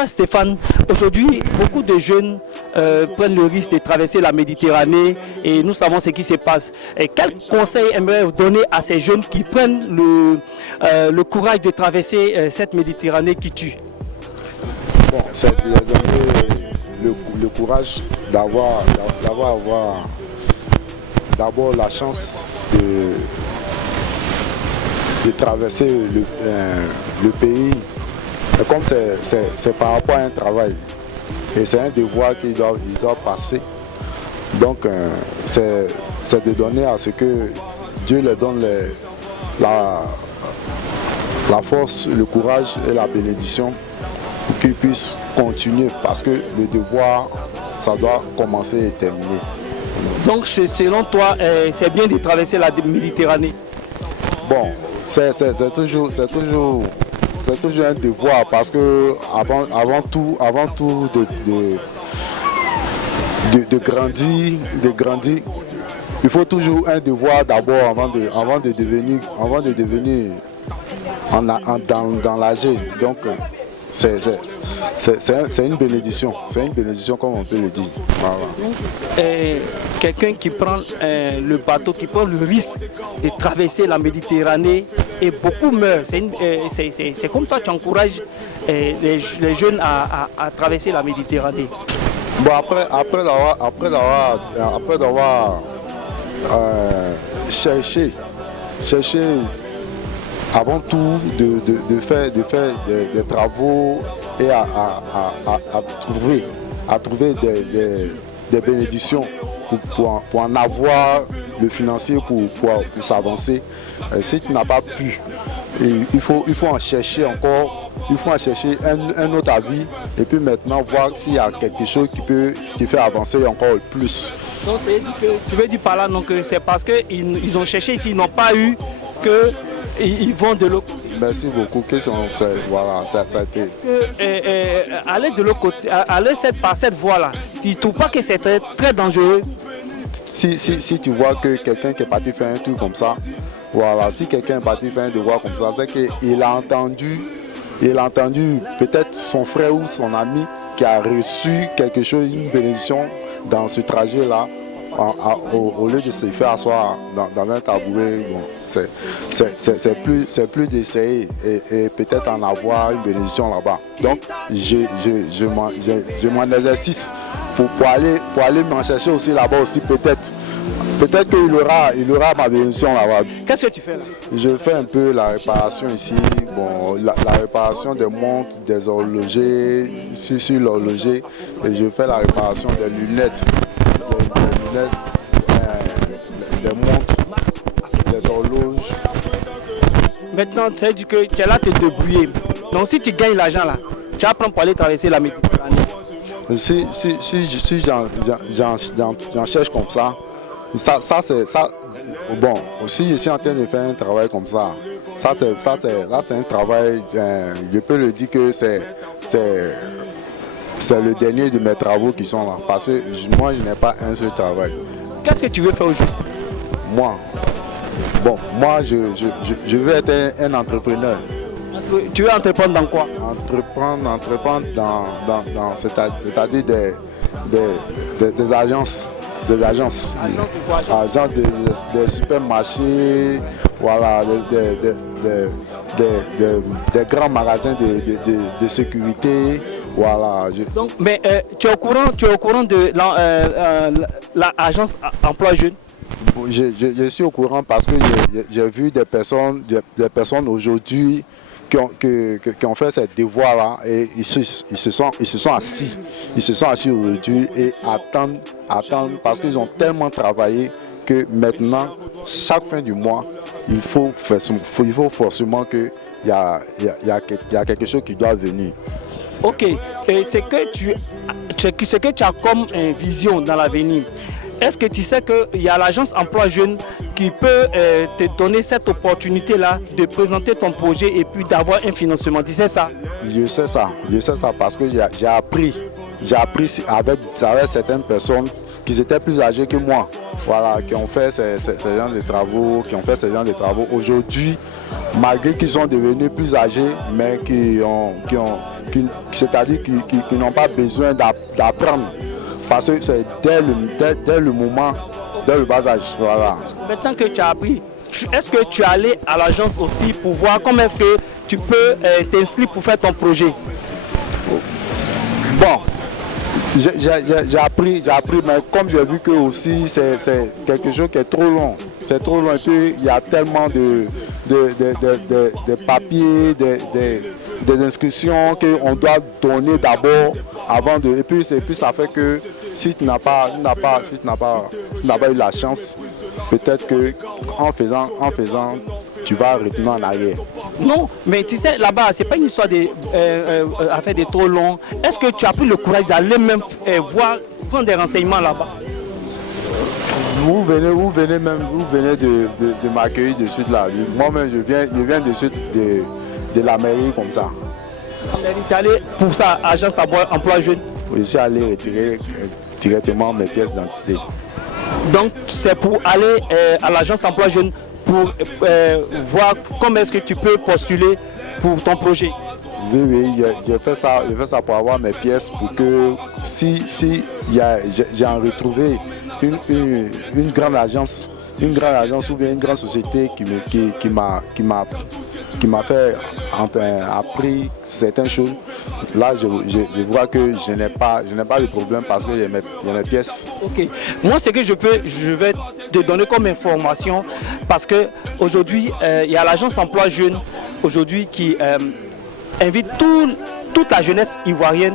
Papa Stéphane, aujourd'hui, beaucoup de jeunes prennent le risque de traverser la Méditerranée et nous savons ce qui se passe. Et quel conseil aimeriez-vous donner à ces jeunes qui prennent le courage de traverser cette Méditerranée qui tue? Bon, c'est de leur donner le courage d'avoir d'abord la chance de traverser le pays. Et comme c'est par rapport à un travail, et c'est un devoir qu'ils doivent passer. Donc c'est de donner à ce que Dieu leur donne la force, le courage et la bénédiction pour qu'ils puissent continuer, parce que le devoir, ça doit commencer et terminer. Donc selon toi, c'est bien de traverser la Méditerranée? Bon, c'est toujours un devoir, parce que avant tout de grandir, il faut toujours un devoir d'abord avant de devenir dans l'âge. Donc c'est une bénédiction, comme on peut le dire. Voilà. Quelqu'un qui prend le bateau, qui prend le risque de traverser la Méditerranée et beaucoup meurent. C'est comme toi, tu encourages les jeunes à traverser la Méditerranée. Bon, après d'avoir cherché avant tout de faire des travaux et à trouver des bénédictions pour en avoir le financier pour s'avancer. Si tu n'as pas pu, il faut en chercher encore, il faut en chercher un autre avis et puis maintenant voir s'il y a quelque chose qui fait avancer encore plus. Donc tu veux dire par là que c'est parce qu'ils ont cherché ici, ils n'ont pas eu, qu'ils vont de l'autre côté. Merci beaucoup. Voilà, ça a été. Est-ce que aller de l'autre côté, aller par cette voie-là, tu ne trouves pas que c'est très dangereux? Si tu vois que quelqu'un qui est parti faire un truc comme ça, voilà, si quelqu'un est parti faire un devoir comme ça, c'est qu'il a entendu peut-être son frère ou son ami qui a reçu quelque chose, une bénédiction dans ce trajet-là, au lieu de se faire asseoir dans un tabouret. Bon, c'est plus d'essayer et peut-être en avoir une bénédiction là-bas. Donc je m'en exercice pour aller m'en chercher aussi là-bas aussi, peut-être qu'il aura ma bénédiction là-bas. Qu'est-ce que tu fais là? Je fais un peu la réparation ici, bon, la réparation des montres, des horlogers, sur l'horloger, et je fais la réparation des lunettes, des montres, des horloges. Maintenant, tu sais que tu es là te débrouiller. Donc si tu gagnes l'argent là, tu vas prendre pour aller traverser la Méditerranée. Si j'en cherche comme ça, c'est ça. Bon, si je suis en train de faire un travail comme ça, c'est un travail, je peux le dire que c'est le dernier de mes travaux qui sont là. Parce que moi, je n'ai pas un seul travail. Qu'est-ce que tu veux faire aujourd'hui? Moi, je veux être un entrepreneur. Tu veux entreprendre dans quoi? Entreprendre dans c'est-à-dire des agences. Agents des supermarchés, voilà, des grands magasins de sécurité, voilà. Donc, mais tu es au courant de l'agence emploi jeune? Je suis au courant parce que j'ai vu des personnes aujourd'hui qui ont fait ces devoirs-là et ils se sont assis aujourd'hui et attendent parce qu'ils ont tellement travaillé que maintenant, chaque fin du mois, il faut forcément qu'il y a quelque chose qui doit venir. Ok, et ce que tu as comme vision dans l'avenir, est-ce que tu sais qu'il y a l'agence emploi jeune qui peut te donner cette opportunité-là de présenter ton projet et puis d'avoir un financement? Tu sais ça? Je sais ça parce que j'ai appris avec certaines personnes qui étaient plus âgées que moi. voilà, qui ont fait ces genres de travaux, aujourd'hui, malgré qu'ils sont devenus plus âgés, mais c'est-à-dire qui n'ont pas besoin d'apprendre. Parce que c'est dès le moment, dès le bas âge. Voilà. Maintenant que tu as appris, est-ce que tu es allé à l'agence aussi pour voir comment est-ce que tu peux t'inscrire pour faire ton projet? Bon, j'ai appris, mais comme j'ai vu que aussi c'est quelque chose qui est trop long. C'est trop long et puis il y a tellement de papiers, des inscriptions qu'on doit donner d'abord avant de. Et puis ça fait que si tu n'as pas eu la chance, peut-être que en faisant, tu vas retourner en arrière. Non, mais tu sais, là-bas, c'est pas une histoire à faire des trop longs. Est-ce que tu as pris le courage d'aller même prendre des renseignements là-bas? Vous venez de m'accueillir de suite là. Moi-même, je viens de suite de la mairie comme ça. Tu es allé pour ça, agence emploi jeune? Je suis allé retirer directement mes pièces d'identité. Donc, c'est pour aller à l'agence emploi jeune pour voir comment est-ce que tu peux postuler pour ton projet. Oui, j'ai fait ça pour avoir mes pièces pour que si j'ai en retrouvé une grande agence ou bien une grande société qui m'a fait appris certaines choses. Là, je vois que je n'ai pas de problème parce que j'ai mes pièces. Ok. Moi, ce que je vais te donner comme information, parce qu'aujourd'hui, il y a l'agence emploi jeune aujourd'hui qui invite toute la jeunesse ivoirienne,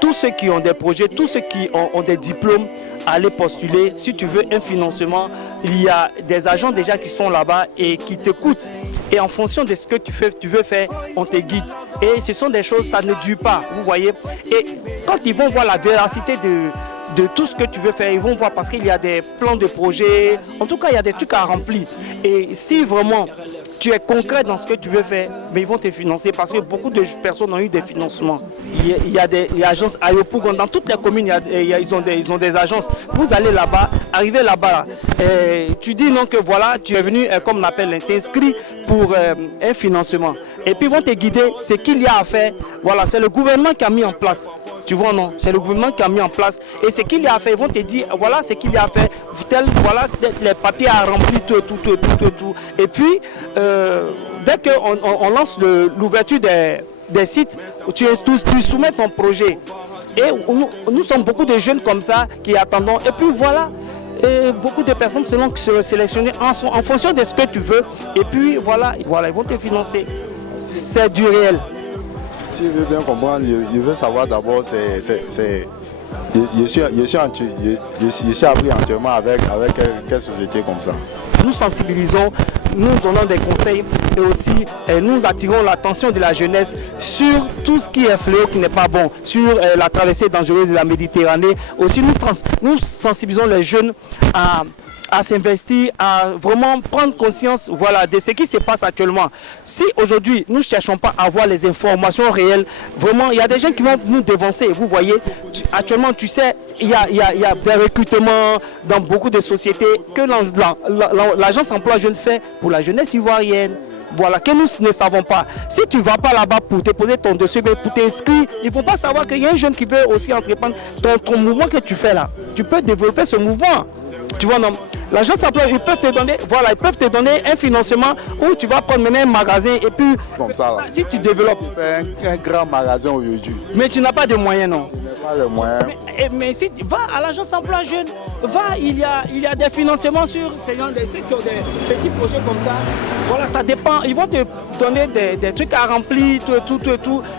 tous ceux qui ont des projets, tous ceux qui ont des diplômes, à aller postuler. Si tu veux un financement, il y a des agents déjà qui sont là-bas et qui te coûtent. Et en fonction de ce que tu veux faire, on te guide. Et ce sont des choses, ça ne dure pas, vous voyez. Et quand ils vont voir la véracité de tout ce que tu veux faire, ils vont voir parce qu'il y a des plans de projet. En tout cas, il y a des trucs à remplir. Et si vraiment tu es concret dans ce que tu veux faire, mais ils vont te financer parce que beaucoup de personnes ont eu des financements. Il y a des agences Ayopouk, dans toutes les communes, ils ont des agences. Vous allez là-bas, arrivez là-bas, tu dis non que voilà, tu es venu, comme on appelle, t'inscris pour un financement. Et puis ils vont te guider ce qu'il y a à faire. Voilà, c'est le gouvernement qui a mis en place. Tu vois, non, c'est le gouvernement qui a mis en place. Et ce qu'il y a à faire, ils vont te dire, voilà ce qu'il y a à faire. Voilà les papiers à remplir, tout. Et puis, dès qu'on lance l'ouverture des sites, tu soumets ton projet. Et nous sommes beaucoup de jeunes comme ça qui attendons. Et puis voilà, et beaucoup de personnes seront sélectionnées en fonction de ce que tu veux. Et puis voilà, ils vont te financer. C'est du réel. Si je veux bien comprendre, je veux savoir d'abord, je suis appris entièrement avec quelle société comme ça. Nous sensibilisons, nous donnons des conseils et aussi nous attirons l'attention de la jeunesse sur tout ce qui est fléau qui n'est pas bon, sur la traversée dangereuse de la Méditerranée. Aussi nous sensibilisons les jeunes à s'investir, à vraiment prendre conscience de ce qui se passe actuellement. Si aujourd'hui nous ne cherchons pas à avoir les informations réelles, vraiment il y a des gens qui vont nous dévancer. Vous voyez, actuellement tu sais, il y a des recrutements dans beaucoup de sociétés que l'agence emploi jeune fait pour la jeunesse ivoirienne. Voilà, que nous ne savons pas. Si tu ne vas pas là-bas pour déposer ton dossier, pour t'inscrire, il ne faut pas savoir qu'il y a un jeune qui veut aussi entreprendre ton mouvement que tu fais là. Tu peux développer ce mouvement. Tu vois, non, l'agence emploi, ils peuvent te donner un financement où tu vas prendre maintenant un magasin et puis comme ça, là. Si tu développes. Tu fais un grand magasin aujourd'hui. Mais tu n'as pas de moyens, non? Pas de moyens. Mais si tu vas à l'agence emploi jeune, il y a des financements sur ceux qui ont des petits projets comme ça. Voilà, ça dépend. Ils vont te donner des trucs à remplir, tout.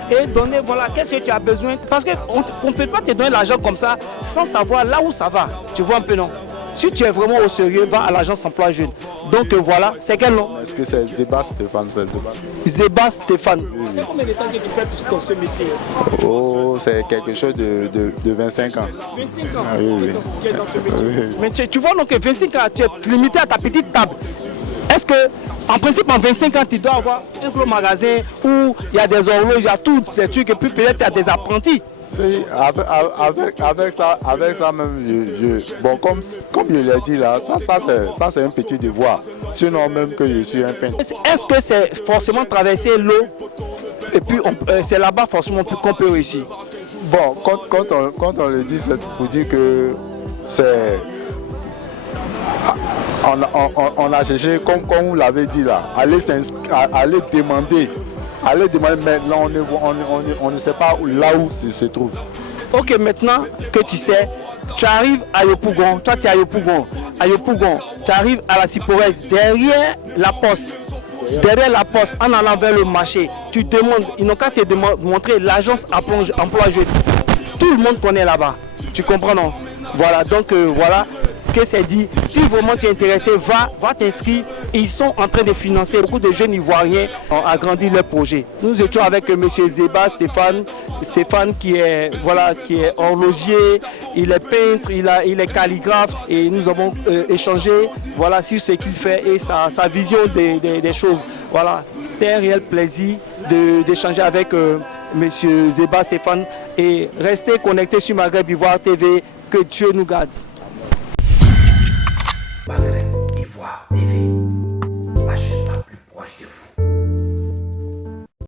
Et donner, voilà, qu'est-ce que tu as besoin. Parce qu'on ne peut pas te donner l'argent comme ça sans savoir là où ça va. Tu vois un peu, non? Si tu es vraiment au sérieux, va à l'agence emploi jeune. Donc voilà, c'est quel nom? Est-ce que c'est Zeba Stéphane? Zeba Stéphane. Oui. C'est combien de temps que tu fais dans ce métier? Oh, c'est quelque chose de 25 ans. 25 ans, oui. Tu es dans ce métier. Oui. Mais tu vois donc que 25 ans, tu es limité à ta petite table. Est-ce que, en principe, en 25 ans, tu dois avoir un gros magasin où il y a des horloges, il y a tous ces trucs, et puis peut-être il y a des apprentis. Avec ça même, bon, comme je l'ai dit là, ça c'est un petit devoir. Sinon même que je suis un peintre. Est-ce que c'est forcément traverser l'eau et puis c'est là-bas forcément qu'on peut réussir? Bon, quand on le dit, c'est pour dire que c'est... On a cherché, comme vous l'avez dit là, aller demander. Maintenant on ne sait pas là où se trouve. Ok, maintenant que tu sais, tu arrives à Yopougon, toi tu es à Yopougon. À Yopougon, tu arrives à la Cyporès, derrière la poste, en allant vers le marché, tu demandes, ils n'ont qu'à te montrer l'agence emploi jeune. Tout le monde connaît là-bas, tu comprends non? Voilà, donc voilà que c'est dit. Si vraiment tu es intéressé, va t'inscrire. Ils sont en train de financer. Beaucoup de jeunes Ivoiriens ont agrandi leur projet. Nous étions avec M. Zeba Stéphane qui est horloger, il est peintre, il est calligraphe et nous avons échangé voilà, sur ce qu'il fait et sa vision des choses. Voilà, c'était un réel plaisir d'échanger avec M. Zeba Stéphane et restez connectés sur Maghreb Ivoire TV. Que Dieu nous garde. Maghreb Ivoire TV.